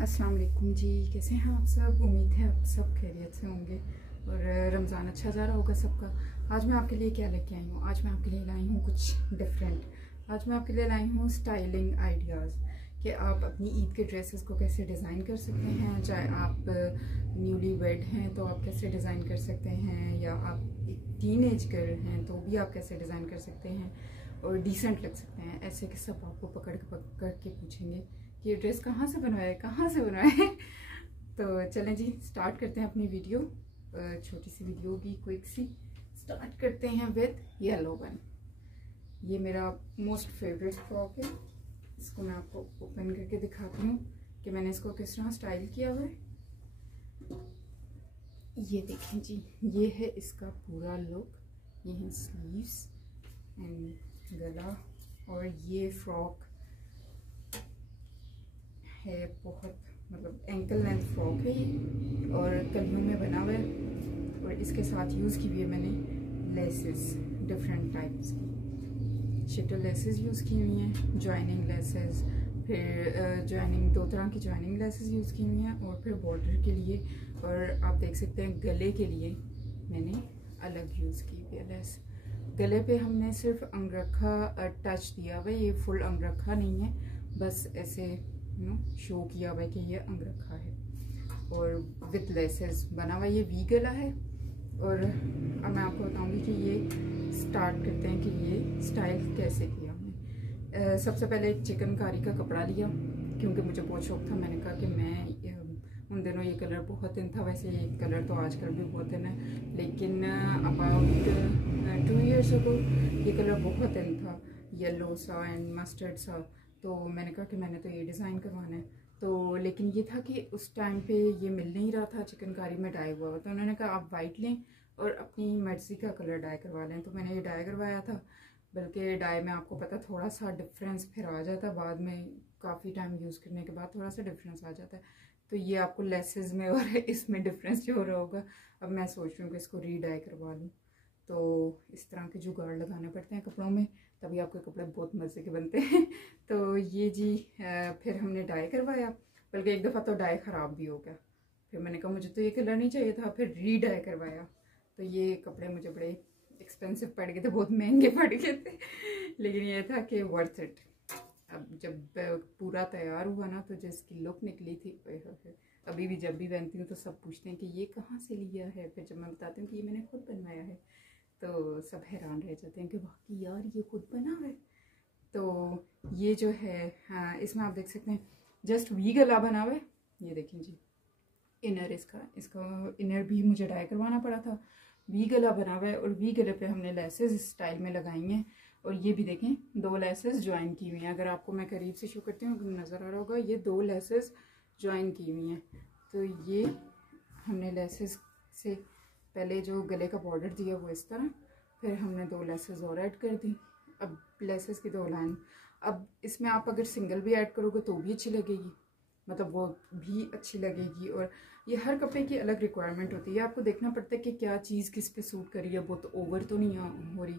अस्सलाम वालेकुम जी, कैसे हैं आप सब। उम्मीद है आप सब खैरियत से होंगे और रमज़ान अच्छा जा रहा होगा सबका। आज मैं आपके लिए क्या लेके आई हूँ, आज मैं आपके लिए लाई हूँ कुछ डिफरेंट। आज मैं आपके लिए लाई हूँ स्टाइलिंग आइडियाज़ कि आप अपनी ईद के ड्रेसेस को कैसे डिज़ाइन कर सकते हैं। चाहे आप न्यूली वेड हैं तो आप कैसे डिज़ाइन कर सकते हैं, या आप एक टीनेज गर्ल हैं तो भी आप कैसे डिज़ाइन कर सकते हैं और डिसेंट लग सकते हैं। ऐसे कि सब आपको पकड़ के पूछेंगे कि ये ड्रेस कहाँ से बनवाया है, कहाँ से बनवाया है। तो चलें जी, स्टार्ट करते हैं अपनी वीडियो। छोटी सी वीडियो होगी, क्विक सी। स्टार्ट करते हैं विद येलो वन। ये मेरा मोस्ट फेवरेट फ्रॉक है। इसको मैं आपको ओपन करके दिखाती हूँ कि मैंने इसको किस तरह स्टाइल किया हुआ है। ये देखें जी, ये है इसका पूरा लुक। ये है स्लीव्स एंड गला, और ये फ्रॉक है बहुत मतलब एंकल लेंथ फ्रॉक है ये, और कलियों में बना हुआ है। और इसके साथ यूज़ की हुई है मैंने लेसेस, डिफरेंट टाइप्स की शिटल लेसेस यूज़ की हुई हैं, जॉइनिंग लेसेस, फिर जॉइनिंग दो तरह की जॉइनिंग लेसेस यूज़ की हुई हैं, और फिर बॉर्डर के लिए, और आप देख सकते हैं गले के लिए मैंने अलग यूज़ की हुई है लेस। गले पे हमने सिर्फ अंगरखा टच दिया हुआ है, ये फुल अंगरखा नहीं है, बस ऐसे शो किया हुआ है कि ये अंगरखा है, और विद लेसेस बना हुआ ये वी गला है। और अब मैं आपको बताऊंगी कि ये स्टार्ट करते हैं कि ये स्टाइल कैसे किया हमने। सबसे पहले एक चिकनकारी का कपड़ा लिया, क्योंकि मुझे बहुत शौक था। मैंने कहा कि मैं उन दिनों ये कलर बहुत इन था, वैसे ये कलर तो आजकल भी बहुत इन है, लेकिन अबाउट 2 years ago ये कलर बहुत इन था, येलो सा एंड मस्टर्ड सा। तो मैंने कहा कि मैंने तो ये डिज़ाइन करवाना है। तो लेकिन ये था कि उस टाइम पे ये मिल नहीं रहा था चिकनकारी में डाई हुआ। तो उन्होंने कहा आप वाइट लें और अपनी मर्ज़ी का कलर डाई करवा लें। तो मैंने ये डाई करवाया था, बल्कि डाई में आपको पता थोड़ा सा डिफरेंस फिर आ जाता है बाद में, काफ़ी टाइम यूज़ करने के बाद थोड़ा सा डिफरेंस आ जाता है। तो ये आपको लेसेस में और इसमें डिफरेंस जो हो रहा होगा। अब मैं सोच रही हूँ कि इसको री डाई करवा लूँ। तो इस तरह के जुगाड़ लगाने पड़ते हैं कपड़ों में, तभी आपके कपड़े बहुत मज़े के बनते हैं। तो ये जी फिर हमने डाई करवाया, बल्कि एक दफ़ा तो डाई ख़राब भी हो गया। फिर मैंने कहा मुझे तो ये कलर नहीं चाहिए था, फिर री डाई करवाया। तो ये कपड़े मुझे बड़े एक्सपेंसिव पड़ गए थे, बहुत महंगे पड़ गए थे, लेकिन ये था कि वर्थ इट। अब जब पूरा तैयार हुआ ना, तो जिसकी लुक निकली थी, अभी भी जब भी पहनती हूँ तो सब पूछते हैं कि ये कहाँ से लिया है। फिर जब मैं बताती हूँ कि ये मैंने खुद बनवाया है, तो सब हैरान रह जाते हैं कि वाकई यार ये खुद बना है। तो ये जो है, हाँ, इसमें आप देख सकते हैं जस्ट वी गला बना हुआ है। ये देखें जी, इनर इसका इनर भी मुझे डाई करवाना पड़ा था। वी गला बना हुआ है, और वी गले पे हमने लेसेस इस स्टाइल में लगाई हैं। और ये भी देखें 2 लेसेस ज्वाइन की हुई हैं। अगर आपको मैं करीब से शो करती हूँ, नज़र आ रहा होगा, ये 2 लेसेस ज्वाइन की हुई हैं। तो ये हमने लेसेस से पहले जो गले का बॉर्डर दिया वो इस तरह, फिर हमने 2 लेसेस और ऐड कर दी। अब लेसेस की 2 लाइन, अब इसमें आप अगर सिंगल भी ऐड करोगे तो भी अच्छी लगेगी, मतलब वो भी अच्छी लगेगी। और ये हर कपड़े की अलग रिक्वायरमेंट होती है, आपको देखना पड़ता है कि क्या चीज़ किस पे सूट कर रही है। बहुत ओवर तो नहीं हो रही,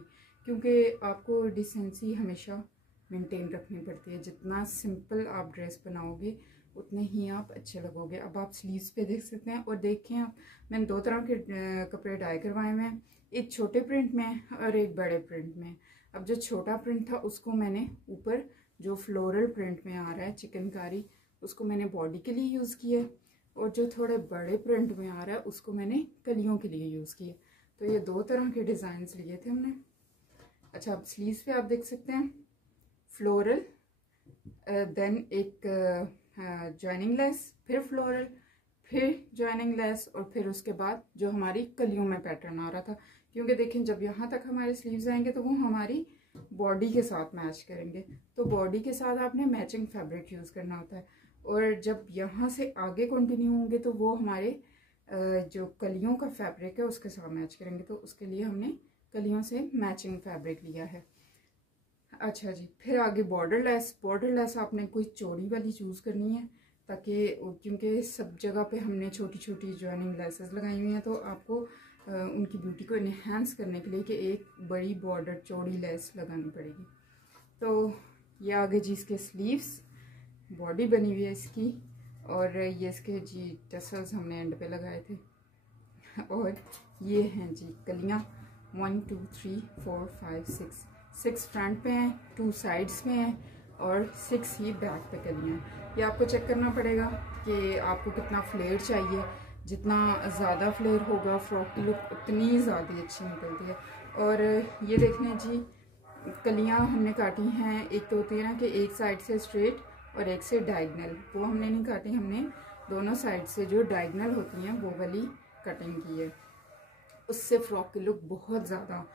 क्योंकि आपको डिसेंसी हमेशा मेंटेन रखनी पड़ती है। जितना सिंपल आप ड्रेस बनाओगे उतने ही आप अच्छे लगोगे। अब आप स्लीव्स पे देख सकते हैं, और देखें आप, मैंने 2 तरह के कपड़े डाई करवाए हुए हैं, एक छोटे प्रिंट में और एक बड़े प्रिंट में। अब जो छोटा प्रिंट था उसको मैंने ऊपर जो फ्लोरल प्रिंट में आ रहा है चिकनकारी, उसको मैंने बॉडी के लिए यूज़ किया, और जो थोड़े बड़े प्रिंट में आ रहा है उसको मैंने कलियों के लिए यूज़ किया। तो ये 2 तरह के डिज़ाइंस लिए थे हमने। अच्छा, अब स्लीव्स पे आप देख सकते हैं फ्लोरल, देन एक जॉइनिंग लेस, फिर फ्लोरल, फिर जॉइनिंग लेस, और फिर उसके बाद जो हमारी कलियों में पैटर्न आ रहा था। क्योंकि देखें जब यहाँ तक हमारे स्लीव्स आएंगे तो वो हमारी बॉडी के साथ मैच करेंगे, तो बॉडी के साथ आपने मैचिंग फैब्रिक यूज़ करना होता है। और जब यहाँ से आगे कंटिन्यू होंगे तो वो हमारे जो कलियों का फैब्रिक है उसके साथ मैच करेंगे, तो उसके लिए हमने कलियों से मैचिंग फैब्रिक लिया है। अच्छा जी, फिर आगे बॉर्डर लेस आपने कोई चौड़ी वाली चूज़ करनी है, ताकि क्योंकि सब जगह पे हमने छोटी छोटी जॉइनिंग लेसेस लगाई हुई हैं, तो आपको उनकी ब्यूटी को इन्हेंस करने के लिए कि एक बड़ी बॉर्डर चौड़ी लेस लगानी पड़ेगी। तो ये आगे जी इसके स्लीव्स, बॉडी बनी हुई है इसकी, और ये इसके जी टसल्स हमने एंड पे लगाए थे। और ये हैं जी कलियाँ 1 2 3 4 5 6 फ्रंट पे हैं, 2 साइड्स में हैं और 6 ही बैक पे कलियाँ हैं। ये आपको चेक करना पड़ेगा कि आपको कितना फ्लेयर चाहिए। जितना ज़्यादा फ्लेयर होगा फ्रॉक की लुक उतनी ज़्यादा अच्छी निकलती है। और ये देख लें जी, कलियाँ हमने काटी हैं, एक तो होती है ना कि एक साइड से स्ट्रेट और एक से डायगनल, वो हमने नहीं काटी, हमने दोनों साइड से जो डायगनल होती हैं वो वाली कटिंग की है। उससे फ्रॉक की लुक बहुत ज़्यादा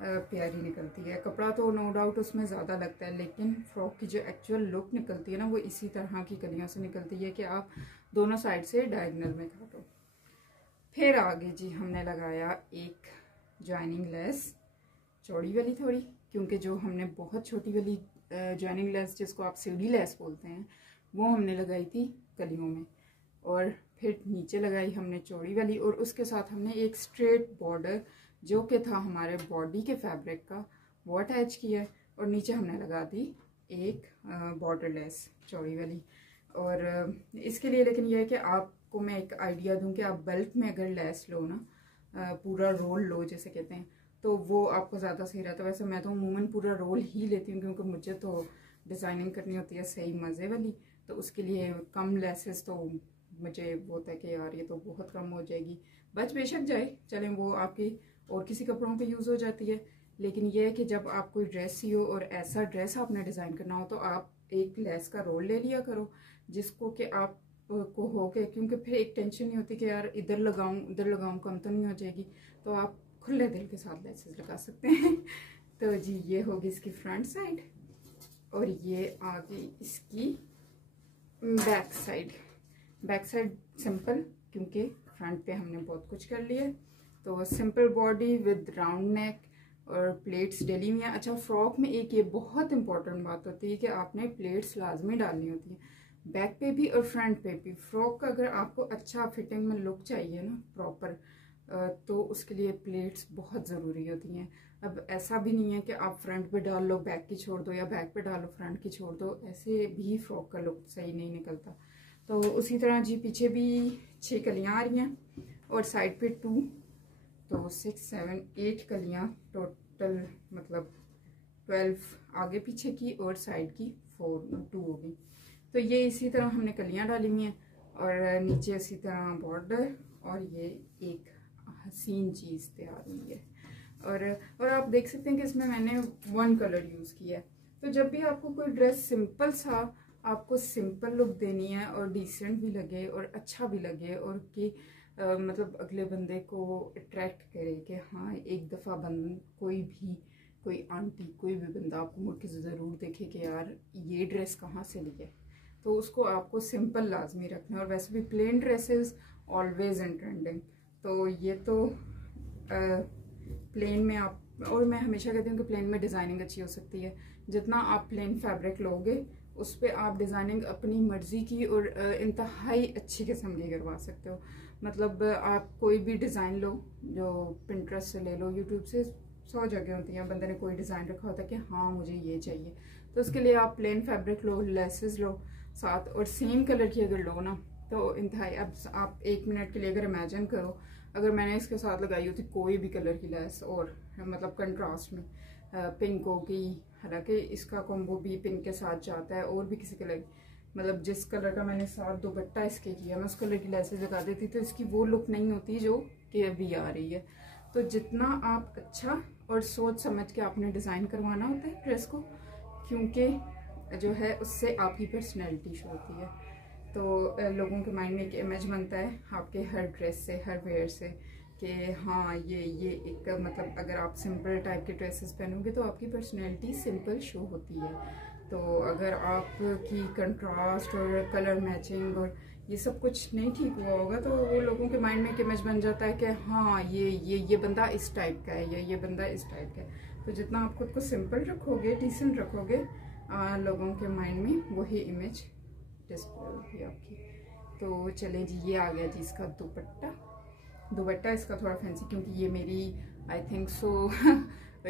प्यारी निकलती है। कपड़ा तो नो डाउट उसमें ज़्यादा लगता है, लेकिन फ्रॉक की जो एक्चुअल लुक निकलती है ना वो इसी तरह की कलियों से निकलती है कि आप दोनों साइड से डायगनल में काटो। फिर आगे जी हमने लगाया एक जॉइनिंग लेस, चौड़ी वाली थोड़ी, क्योंकि जो हमने बहुत छोटी वाली जॉइनिंग लेस जिसको आप सीढ़ी लेस बोलते हैं वो हमने लगाई थी कलियों में। और फिर नीचे लगाई हमने चौड़ी वाली, और उसके साथ हमने एक स्ट्रेट बॉर्डर जो कि था हमारे बॉडी के फैब्रिक का वो अटैच किया है, और नीचे हमने लगा दी एक बॉर्डर लेस चौड़ी वाली। और इसके लिए लेकिन यह है कि आपको मैं एक आइडिया दूं कि आप बल्क में अगर लेस लो ना, पूरा रोल लो जैसे कहते हैं, तो वो आपको ज़्यादा सही रहता है। वैसे मैं तो अमूमन पूरा रोल ही लेती हूँ क्योंकि मुझे तो डिज़ाइनिंग करनी होती है सही मज़े वाली, तो उसके लिए कम लेसेस तो मुझे वो होता है कि यार ये तो बहुत कम हो जाएगी, बच बेशक जाए, चलें वो आपकी और किसी कपड़ों पे यूज़ हो जाती है। लेकिन यह है कि जब आप कोई ड्रेस सियो और ऐसा ड्रेस आपने डिज़ाइन करना हो तो आप एक लेस का रोल ले लिया करो, जिसको कि आप को हो के, क्योंकि फिर एक टेंशन नहीं होती कि यार इधर लगाऊं उधर लगाऊं, कम तो नहीं हो जाएगी, तो आप खुले दिल के साथ लेसेस लगा सकते हैं। तो जी ये होगी इसकी फ्रंट साइड, और ये आ गई इसकी back side. Back side simple, क्योंकि फ्रंट पे हमने बहुत कुछ कर लिया, तो simple body with round neck और प्लेट्स डली हुई हैं। अच्छा, फ्रॉक में एक ये बहुत इंपॉर्टेंट बात होती है कि आपने प्लेट्स लाजमी डालनी होती है, बैक पे भी और फ्रंट पे भी। फ्रॉक का अगर आपको अच्छा फिटिंग में लुक चाहिए ना प्रॉपर, तो उसके लिए प्लेट्स बहुत ज़रूरी होती हैं। अब ऐसा भी नहीं है कि आप फ्रंट पे डाल लो बैक की छोड़ दो, या बैक पे डालो फ्रंट की छोड़ दो, ऐसे भी फ्रॉक का लुक सही नहीं निकलता। तो उसी तरह जी पीछे भी 6 कलियाँ आ रही हैं और साइड पे 2, तो 6 7 8 कलियाँ टोटल, मतलब 12 आगे पीछे की और साइड की 2 होगी। तो ये इसी तरह हमने कलियाँ डाली हुई हैं, और नीचे इसी तरह बॉर्डर, और ये एक हसीन चीज़ तैयार हुई है। और आप देख सकते हैं कि इसमें मैंने 1 कलर यूज़ किया है। तो जब भी आपको कोई ड्रेस सिंपल सा, आपको सिंपल लुक देनी है और डिसेंट भी लगे और अच्छा भी लगे, और कि मतलब अगले बंदे को अट्रैक्ट करे कि हाँ एक दफ़ा कोई आंटी कोई भी बंदा आपको मुड़ के ज़रूर देखे कि यार ये ड्रेस कहाँ से ली है, तो उसको आपको सिंपल लाजमी रखना है। और वैसे भी plane dresses always in trending, तो ये तो प्लेन में आप, और मैं हमेशा कहती हूँ कि प्लेन में डिज़ाइनिंग अच्छी हो सकती है। जितना आप प्लेन फैब्रिक लोगे उस पर आप डिज़ाइनिंग अपनी मर्ज़ी की और इंतहाई अच्छी किस्म की करवा सकते हो। मतलब आप कोई भी डिज़ाइन लो, जो पिंटरेस्ट से ले लो, यूट्यूब से 100 जगह होती हैं, बंदे ने कोई डिज़ाइन रखा होता है कि हाँ मुझे ये चाहिए, तो उसके लिए आप प्लेन फैब्रिक लो, लेसेस लो साथ, और सेम कलर की अगर लो ना तो इंतहाई। अब आप 1 मिनट के लिए अगर इमेजिन करो, अगर मैंने इसके साथ लगाई होती कोई भी कलर की लेस, और मतलब कंट्रास्ट में पिंक होगी, हालांकि इसका कॉम्बो भी पिंक के साथ जाता है, और भी किसी कलर, मतलब जिस कलर का मैंने साथ दुपट्टा इसके किया मैं उस कलर की लेसेस लगा देती, तो इसकी वो लुक नहीं होती जो कि अभी आ रही है। तो जितना आप अच्छा और सोच समझ के आपने डिज़ाइन करवाना होता है ड्रेस को, क्योंकि जो है उससे आपकी पर्सनैलिटी शो होती है। तो लोगों के माइंड में एक इमेज बनता है आपके हर ड्रेस से, हर वेयर से, कि हाँ ये एक मतलब अगर आप सिंपल टाइप के ड्रेसेस पहनोगे तो आपकी पर्सनैलिटी सिंपल शो होती है। तो अगर आपकी कंट्रास्ट और कलर मैचिंग और ये सब कुछ नहीं ठीक हुआ होगा, तो वो लोगों के माइंड में एक इमेज बन जाता है कि हाँ ये बंदा इस टाइप का है, या ये बंदा इस टाइप का है। तो जितना आप खुद को सिंपल रखोगे, डिसेंट रखोगे, लोगों के माइंड में वही इमेज डिस्प्ले होगी आपकी। तो चले जी, ये आ गया जी इसका दुपट्टा इसका थोड़ा फैंसी, क्योंकि ये मेरी आई थिंक सो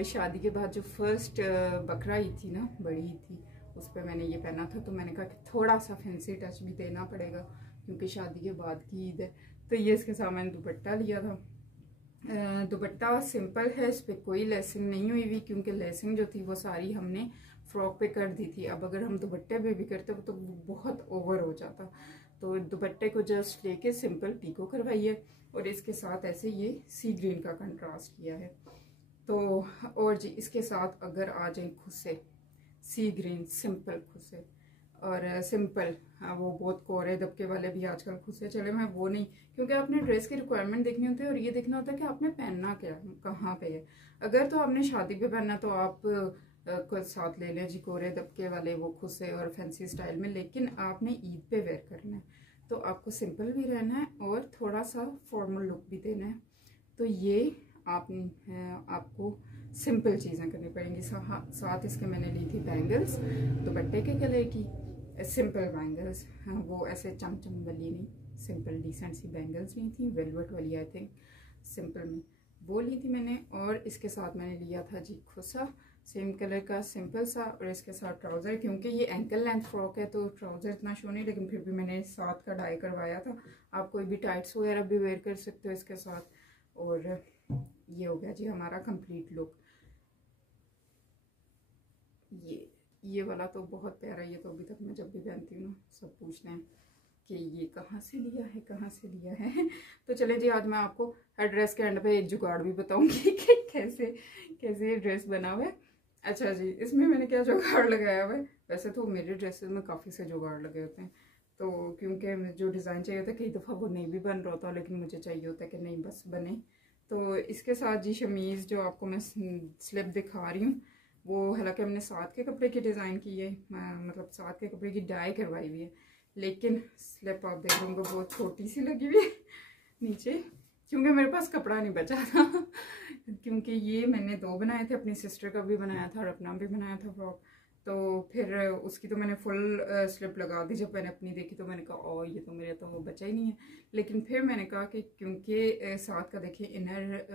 शादी के बाद जो फर्स्ट बकरा ईद थी ना, बड़ी ईद थी, उस पर मैंने ये पहना था। तो मैंने कहा कि थोड़ा सा फैंसी टच भी देना पड़ेगा क्योंकि शादी के बाद की ईद है। तो ये इसके साथ मैंने दुपट्टा लिया था। दुपट्टा सिंपल है, इस पर कोई लेसिंग नहीं हुई हुई क्योंकि लेसिंग जो थी वो सारी हमने फ्रॉक पे कर दी थी। अब अगर हम दुपट्टे पे भी करते तो बहुत ओवर हो जाता। तो दुपट्टे को जस्ट लेके सिंपल पीको करवाइए और इसके साथ ऐसे ये सी ग्रीन का कंट्रास्ट किया है। तो और जी इसके साथ अगर आ जाए खुसे सी ग्रीन सिंपल खुसे और सिंपल, हाँ वो बहुत कोरे दबके वाले भी आजकल खुसे चले मैं वो नहीं, क्योंकि आपने ड्रेस की रिक्वायरमेंट देखनी होती है और ये देखना होता है कि आपने पहनना क्या कहाँ पे है। अगर तो आपने शादी पे पहनना तो आप कुछ साथ ले लें जी कोरे दबके वाले वो खुसे और फैंसी स्टाइल में, लेकिन आपने ईद पे वेयर करना है तो आपको सिंपल भी रहना है और थोड़ा सा फॉर्मल लुक भी देना है। तो ये आपको सिंपल चीज़ें करनी पड़ेंगी। साथ इसके मैंने ली थी बैंगल्स दुपट्टे के कलर की, सिंपल बैंगल्स, हाँ वो ऐसे चमचम वाली नहीं, सिंपल डिसेंट सी बैंगल्स ली थी, वेलवेट वाली आई थिंक सिंपल में वो ली थी मैंने। और इसके साथ मैंने लिया था जी खुसा सेम कलर का सिंपल सा, और इसके साथ ट्राउज़र, क्योंकि ये एंकल लेंथ फ्रॉक है तो ट्राउज़र इतना शो नहीं, लेकिन फिर भी मैंने साथ का डाई करवाया था। आप कोई भी टाइट्स वगैरह भी वेयर कर सकते हो इसके साथ। और ये हो गया जी हमारा कंप्लीट लुक। ये वाला तो बहुत प्यारा, ये तो अभी तक मैं जब भी पहनती हूँ सब पूछते हैं कि ये कहाँ से लिया है कहाँ से लिया है। तो चले जी आज मैं आपको हर ड्रेस के एंड पे एक जुगाड़ भी बताऊंगी कि कैसे कैसे ये ड्रेस बना हुआ है। अच्छा जी इसमें मैंने क्या जुगाड़ लगाया हुआ है, वैसे तो मेरे ड्रेसेस में काफ़ी से जुगाड़ लगे होते हैं, तो क्योंकि जो डिज़ाइन चाहिए होता है कई दफ़ा वो नहीं भी बन रहा होता, लेकिन मुझे चाहिए होता है कि नहीं बस बने। तो इसके साथ जी शमीज़ जो आपको मैं स्लिप दिखा रही हूँ वो हालांकि हमने साथ के कपड़े की डिज़ाइन की है, मतलब साथ के कपड़े की डाई करवाई हुई है, लेकिन स्लिप आप देख रहे होंगे बहुत छोटी सी लगी हुई है नीचे, क्योंकि मेरे पास कपड़ा नहीं बचा था क्योंकि ये मैंने 2 बनाए थे, अपनी सिस्टर का भी बनाया था और अपना भी बनाया था फ्रॉक। तो फिर उसकी तो मैंने फुल स्लिप लगा दी, जब मैंने अपनी देखी तो मैंने कहा ओ ये तो मेरे तो वो बचा ही नहीं है। लेकिन फिर मैंने कहा कि क्योंकि साथ का देखिए इनर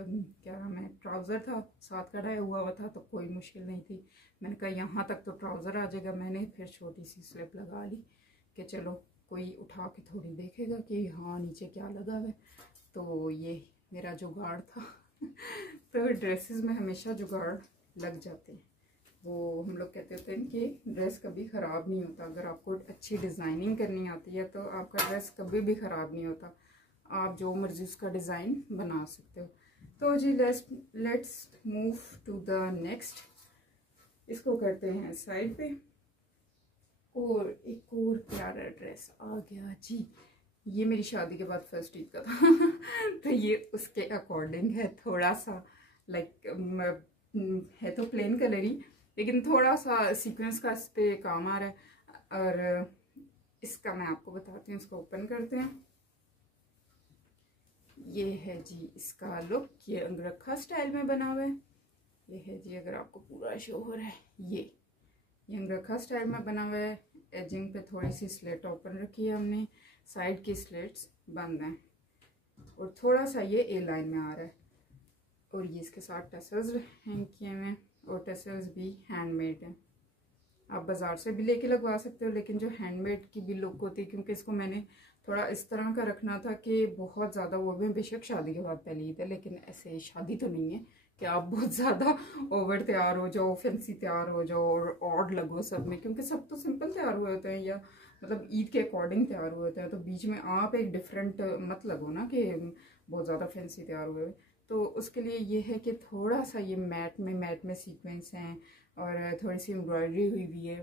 क्या नाम है ट्राउज़र था, साथ का डाया हुआ था तो कोई मुश्किल नहीं थी। मैंने कहा यहाँ तक तो ट्राउज़र आ जाएगा, मैंने फिर छोटी सी स्लिप लगा ली कि चलो कोई उठा के थोड़ी देखेगा कि हाँ नीचे क्या लगा हुआ है। तो ये मेरा जुगाड़ था तो ड्रेसेस में हमेशा जुगाड़ लग जाते हैं, वो हम लोग कहते होते हैं कि ड्रेस कभी ख़राब नहीं होता। अगर आपको अच्छी डिज़ाइनिंग करनी आती है तो आपका ड्रेस कभी भी ख़राब नहीं होता, आप जो मर्जी उसका डिज़ाइन बना सकते हो। तो जी let's move to the next, इसको करते हैं साइड पे। और एक और प्यारा ड्रेस आ गया जी, ये मेरी शादी के बाद फर्स्ट ईद का था तो ये उसके अकॉर्डिंग है, थोड़ा सा लाइक है तो प्लेन कलर ही, लेकिन थोड़ा सा सीक्वेंस का इस पे काम आ रहा है। और इसका मैं आपको बताती हूँ, इसको ओपन करते हैं। ये है जी इसका लुक, ये अंगरखा स्टाइल में बना हुआ है। ये है जी अगर आपको पूरा शो हो रहा है, ये अंगरखा स्टाइल में बना हुआ है। एजिंग पे थोड़ी सी स्लेट ओपन रखी है हमने, साइड की स्लेट्स बंद हैं और थोड़ा सा ये ए लाइन में आ रहा है। और ये इसके साथ टसल्स हैंग किए हुए हैं और टसल्स भी हैंडमेड हैं, आप बाज़ार से भी लेके लगवा सकते हो, लेकिन जो हैंडमेड की भी लुक होती है, क्योंकि इसको मैंने थोड़ा इस तरह का रखना था कि बहुत ज़्यादा, वो भी बेशक शादी के बाद पहली ईद है लेकिन ऐसे शादी तो नहीं है कि आप बहुत ज़्यादा ओवर तैयार हो जाओ, फैंसी तैयार हो जाओ और ऑड लगो सब में, क्योंकि सब तो सिंपल तैयार हुए होते हैं या मतलब ईद के अकॉर्डिंग तैयार हुए होते हैं, तो बीच में आप एक डिफरेंट मत लगो ना कि बहुत ज़्यादा फैंसी तैयार हुए। तो उसके लिए ये है कि थोड़ा सा ये मैट में सीक्वेंस हैं और थोड़ी सी एम्ब्रॉयडरी हुई हुई है,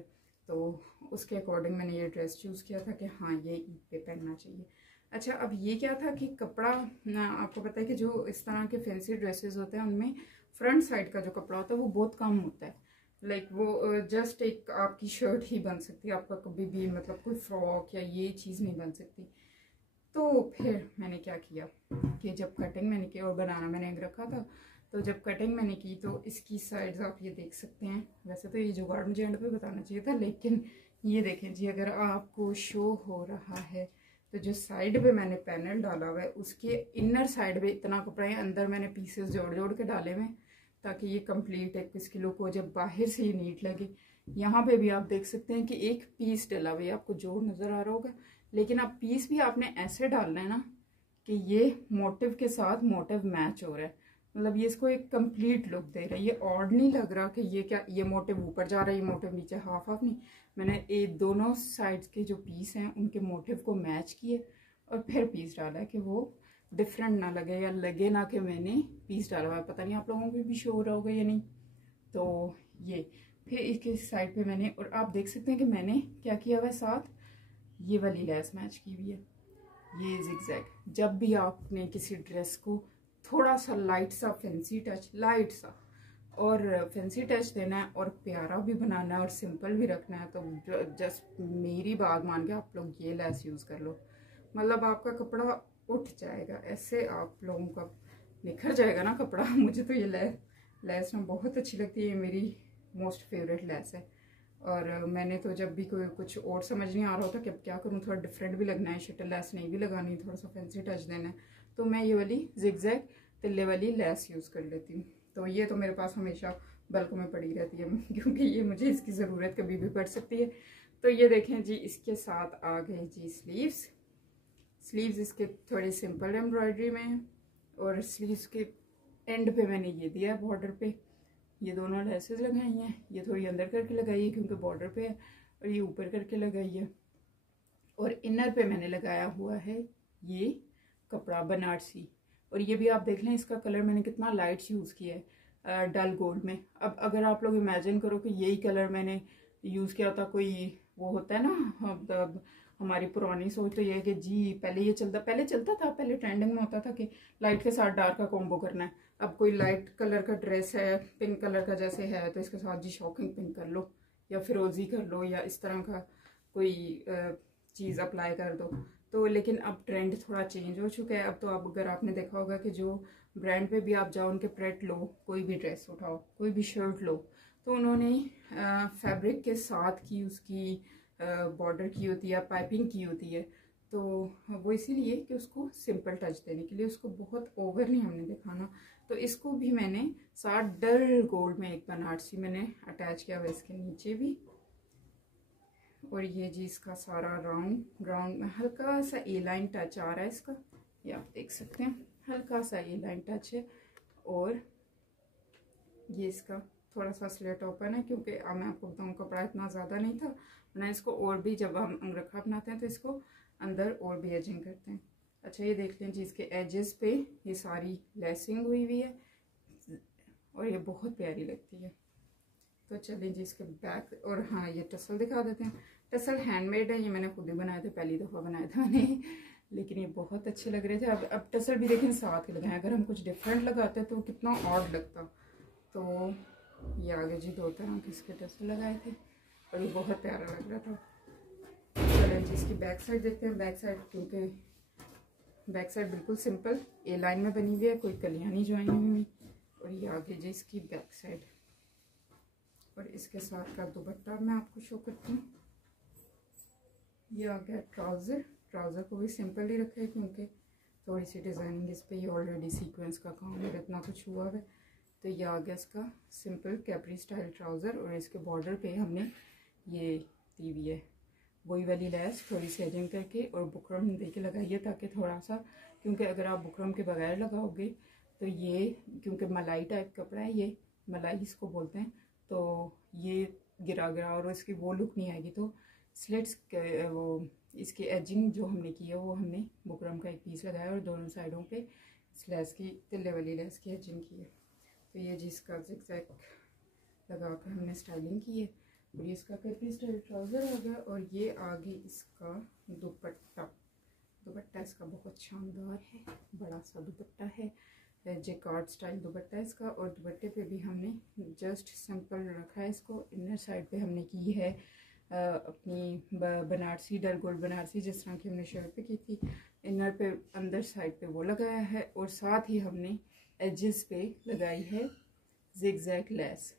तो उसके अकॉर्डिंग मैंने ये ड्रेस चूज़ किया था कि हाँ ये ईद पे पहनना चाहिए। अच्छा अब ये क्या था कि कपड़ा ना, आपको पता है कि जो इस तरह के फैंसी ड्रेसेस होते हैं उनमें फ्रंट साइड का जो कपड़ा होता है वो बहुत कम होता है, लाइक वो जस्ट एक आपकी शर्ट ही बन सकती है, आपका कभी भी मतलब कोई फ्रॉक या ये चीज़ नहीं बन सकती। तो फिर मैंने क्या किया कि जब कटिंग मैंने की और बनाना मैंने रखा था, तो जब कटिंग मैंने की तो इसकी साइड्स आप ये देख सकते हैं। वैसे तो ये जुगाड़ मुझे एंड पे बताना चाहिए था, लेकिन ये देखें जी अगर आपको शो हो रहा है तो जो साइड पे मैंने पैनल डाला हुआ है उसके इनर साइड पे इतना कपड़ा है, अंदर मैंने पीसेस जोड़ जोड़ के डाले हुए ताकि ये कंप्लीट एक इसकी लुक हो, जब बाहर से ही नीट लगे यहाँ पे भी आप देख सकते हैं कि एक पीस डला हुआ है, आपको जोड़ नज़र आ रहा होगा, लेकिन अब पीस भी आपने ऐसे डालना है ना कि ये मोटिव के साथ मोटिव मैच हो रहा है, मतलब ये इसको एक कंप्लीट लुक दे रहा है। ये ऑड नहीं लग रहा कि ये क्या, ये मोटिव ऊपर जा रहा है, ये मोटिव नीचे, हाफ हाफ नहीं। मैंने ये दोनों साइड्स के जो पीस हैं उनके मोटिव को मैच किए और फिर पीस डाला है कि वो डिफरेंट ना लगे या लगे ना कि मैंने पीस डाला हुआ है। पता नहीं आप लोगों को भी शो हो रहा होगा या नहीं। तो ये फिर इसके साइड पे मैंने, और आप देख सकते हैं कि मैंने क्या किया हुआ है, साथ ये वाली लेस मैच की हुई है, ये जिगजैग। जब भी आपने किसी ड्रेस को थोड़ा सा लाइट सा फैंसी टच, लाइट सा और फैंसी टच देना है और प्यारा भी बनाना है और सिंपल भी रखना है, तो जस्ट मेरी बात मान के आप लोग ये लेस यूज़ कर लो, मतलब आपका कपड़ा उठ जाएगा, ऐसे आप लोगों का निखर जाएगा ना कपड़ा। मुझे तो ये लेस ना बहुत अच्छी लगती है, ये मेरी मोस्ट फेवरेट लेस है। और मैंने तो जब भी कोई कुछ और समझ नहीं आ रहा होता कि अब क्या करूँ, थोड़ा डिफरेंट भी लगना है, शटल लेस नहीं भी लगानी, थोड़ा सा फैंसी टच देना है, तो मैं ये वाली जिगजैग तिल्ले वाली लेस यूज़ कर लेती हूँ। तो ये तो मेरे पास हमेशा बल्कों में पड़ी रहती है क्योंकि ये मुझे इसकी ज़रूरत कभी भी पड़ सकती है। तो ये देखें जी, इसके साथ आ गए जी स्लीव्स इसके थोड़ी सिंपल एम्ब्रॉयडरी में है, और स्लीव्स के एंड पे मैंने ये दिया है बॉर्डर पे, ये दोनों लेसेस लगाई हैं, ये थोड़ी अंदर करके लगाई है क्योंकि बॉर्डर पे है, और ये ऊपर करके लगाई है। और इनर पे मैंने लगाया हुआ है ये कपड़ा बनारसी, और ये भी आप देख लें इसका कलर मैंने कितना लाइट यूज़ किया है, डल गोल्ड में। अब अगर आप लोग इमेजिन करो कि यही कलर मैंने यूज़ किया था, कोई वो होता है ना, मतलब हमारी पुरानी सोच तो ये है कि जी पहले चलता था, पहले ट्रेंडिंग में होता था कि लाइट के साथ डार्क का कॉम्बो करना है। अब कोई लाइट कलर का ड्रेस है, पिंक कलर का जैसे है, तो इसके साथ जी शॉकिंग पिंक कर लो या फिरोजी कर लो या इस तरह का कोई चीज़ अप्लाई कर दो। तो लेकिन अब ट्रेंड थोड़ा चेंज हो चुका है। अब तो अब अगर आपने देखा होगा कि जो ब्रांड पे भी आप जाओ, उनके प्रेट लो, कोई भी ड्रेस उठाओ, कोई भी शर्ट लो, तो उन्होंने फैब्रिक के साथ की उसकी बॉर्डर की होती है, पाइपिंग की होती है। तो वो इसीलिए कि उसको सिंपल टच देने के लिए, उसको बहुत ओवर नहीं हमने दिखाना। तो इसको भी मैंने साथ डल गोल्ड में एक बनारसी मैंने अटैच किया हुआ इसके नीचे भी। और ये जी इसका सारा राउंड में हल्का सा ए लाइन टच आ रहा है इसका, ये आप देख सकते हैं, हल्का सा ए लाइन टच है। और ये इसका थोड़ा सा स्लेट ओपन है क्योंकि मैं आपको बताऊँ कपड़ा इतना ज़्यादा नहीं था, मैं इसको और भी जब हम अंगरखा बनाते हैं तो इसको अंदर और भी एजिंग करते हैं। अच्छा ये देख लें जी, इसके एजेस पे ये सारी लेसिंग हुई हुई है और ये बहुत प्यारी लगती है। तो चलें जी इसके बैक, और हाँ ये टसल दिखा देते हैं। टसल हैंडमेड है, ये मैंने खुद ही बनाए थे, पहली दफ़ा बनाया था मैंने, लेकिन ये बहुत अच्छे लग रहे थे। अब टसल भी देखें साथ लगाए, अगर हम कुछ डिफरेंट लगाते तो कितना ऑड लगता। तो ये आगे जी दो तरह के इसके टसल लगाए थे और ये बहुत प्यारा लग रहा था। चलें जी इसकी बैक साइड देखते हैं। बैक साइड, क्योंकि बैक साइड बिल्कुल सिंपल ए लाइन में बनी हुई है, कोई कलियां नहीं ज्वाइन हुई हुई। और ये आगे जी इसकी बैक साइड, और इसके साथ का दुपट्टा मैं आपको शो करती हूँ। ये आ गया ट्राउज़र को भी सिंपल ही रखा है क्योंकि थोड़ी सी डिज़ाइनिंग इस पर, ये ऑलरेडी सीक्वेंस का काम है, इतना कुछ हुआ है। तो ये आ गया इसका सिंपल कैपरी स्टाइल ट्राउज़र, और इसके बॉर्डर पे हमने ये दी हुई है वही वाली लेस, थोड़ी सी एजिंग करके और बुकरम दे के लगाई है, ताकि थोड़ा सा, क्योंकि अगर आप बुकरम के बगैर लगाओगे तो ये, क्योंकि मलाई टाइप कपड़ा है, ये मलाई इसको बोलते हैं, तो ये गिरा और इसकी वो लुक नहीं आएगी। तो स्लिट्स वो इसकी एजिंग जो हमने की है वो हमने बुकरम का एक पीस लगाया और दोनों साइडों पे इस लेस की, तिल्ले वाली लेस की एजिंग की है। तो ये जिसका जिगजैग लगा कर हमने स्टाइलिंग की है। और ये इसका कैपरी स्टाइल ट्राउज़र आ गया, और ये आगे इसका दुपट्टा इसका बहुत शानदार है, बड़ा सा दुपट्टा है, जेकार्ड स्टाइल दुपट्टा है इसका। और दुपट्टे पे भी हमने जस्ट सिंपल रखा है इसको। इनर साइड पे हमने की है अपनी बनारसी, डल गोल्ड बनारसी, जिस तरह की हमने शर्ट पे की थी। इनर पे अंदर साइड पे वो लगाया है, और साथ ही हमने एजेस पे लगाई है जिगजैग लेस।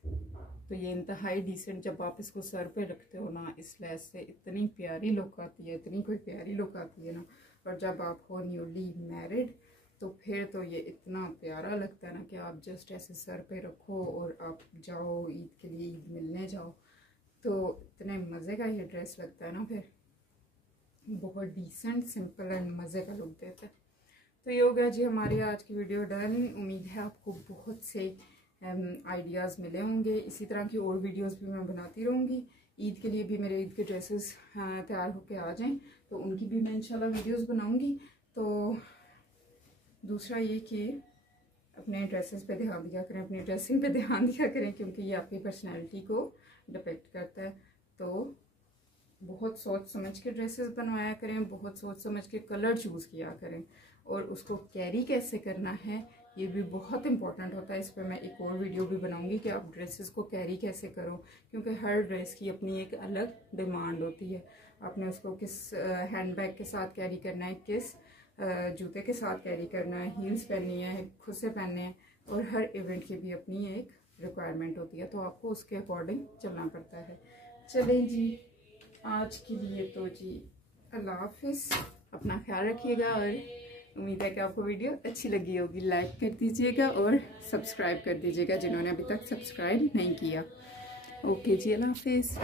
तो ये इंतहाई डिसेंट, जब आप इसको सर पे रखते हो ना, इस लेस से इतनी प्यारी लुक आती है, इतनी कोई प्यारी लुक आती है ना। और जब आप हो न्यूली मैरिड तो फिर तो ये इतना प्यारा लगता है ना कि आप जस्ट ऐसे सर पे रखो और आप जाओ ईद के लिए, ईद मिलने जाओ, तो इतने मज़े का ये ड्रेस लगता है ना, फिर बहुत डिसेंट सिंपल एंड मज़े का लुक देता है। तो ये हो गया जी हमारी आज की वीडियो डन। उम्मीद है आपको बहुत से आइडियाज़ मिले होंगे। इसी तरह की और वीडियोस भी मैं बनाती रहूँगी। ईद के लिए भी मेरे ईद के ड्रेसेस तैयार होके आ जाएं तो उनकी भी मैं इंशाल्लाह वीडियोस बनाऊँगी। तो दूसरा ये कि अपने ड्रेसेस पे ध्यान दिया करें, अपनी ड्रेसिंग पे ध्यान दिया करें, क्योंकि ये आपकी पर्सनैलिटी को डिपेक्ट करता है। तो बहुत सोच समझ के ड्रेसेस बनवाया करें, बहुत सोच समझ के कलर चूज़ किया करें, और उसको कैरी कैसे करना है ये भी बहुत इंपॉर्टेंट होता है। इस पर मैं एक और वीडियो भी बनाऊंगी कि आप ड्रेसेस को कैरी कैसे करो, क्योंकि हर ड्रेस की अपनी एक अलग डिमांड होती है। आपने उसको किस हैंडबैग के साथ कैरी करना है, किस जूते के साथ कैरी करना है, हील्स पहननी है, खुद से पहनने हैं, और हर इवेंट की भी अपनी एक रिक्वायरमेंट होती है, तो आपको उसके अकॉर्डिंग चलना पड़ता है। चलें जी, आज के लिए तो जी अल्लाह हाफिज़, अपना ख्याल रखिएगा, और उम्मीद है कि आपको वीडियो अच्छी लगी होगी। लाइक कर दीजिएगा और सब्सक्राइब कर दीजिएगा जिन्होंने अभी तक सब्सक्राइब नहीं किया। ओके जी, अल्लाह हाफिज़।